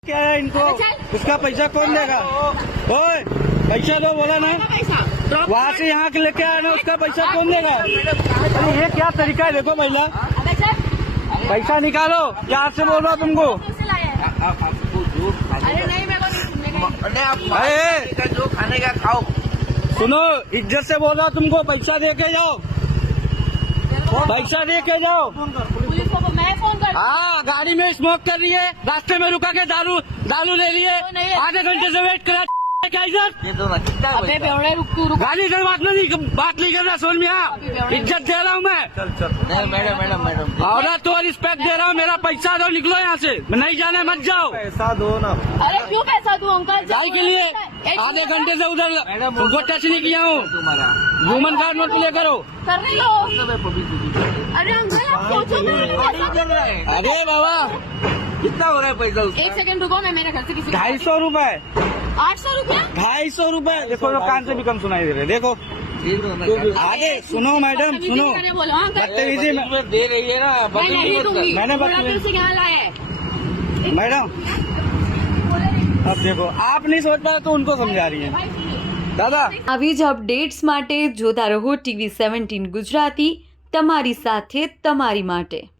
क्या है इनको? उसका पैसा कौन देगा? ओए पैसा दो बोला ना, वहाँ से यहाँ के लेके आया ना, उसका पैसा कौन देगा? अरे ये क्या तरीका है? देखो महिला, पैसा निकालो। क्या से बोल रहा तुमको? अरे जो खाने का खाओ। सुनो, इज्जत से बोल रहा तुमको, पैसा दे के जाओ, पैसा दे के जाओ। पुलिस को मैं फोन कर। हाँ, गाड़ी में स्मोक कर रही है, रास्ते में रुका के दारू ले रही है, आधे घंटे से वेट करा। क्या इज्जत? ये तो ना कितना अबे बेवड़े रुक तू रुक। गाड़ी से बात नहीं कर रहा, समझ में आ? इज्जत दे रहा हूँ मैं। नहीं मैडम औरत तो रिस्पेक्ट दे रहा हूँ, मेरा पैसा दो, निकलो यहाँ से, नहीं जाने मत जाओ। पैसा दो ना। अरे क्यों पैसा दूं अंकल? गाड़ी के लिए आधे घंटे से उधर उनको टच नहीं किया हूँ। तुम्हारा ह्यूमन कार्ड नोट प्ले करो। कर रही हो? अरे अंकल आप सोचो ना। अरे बाबा, कितना हो रहा है पैसा उसका? एक सेकंड रुको, मैं मेरे घर से किसी 250 रुपए, 800 रुपया। 250 रुपए। देखो, कान से भी कम सुनाई दे रहे। देखो आगे सुनो मैडम, सुनो, बोलो हाँ अंकल। बदतमीजी में दे रही है ना। मैं नहीं दूंगी। मैंने बुढ़ापुर से यहाँ लाया है मैडम। अब देखो, आप नहीं सोच पाए तो उनको समझा रही है दादा। આવી જ અપડેટ્સ માટે જોતા રહો TV17 ગુજરાતી, તમારી સાથે તમારી માટે।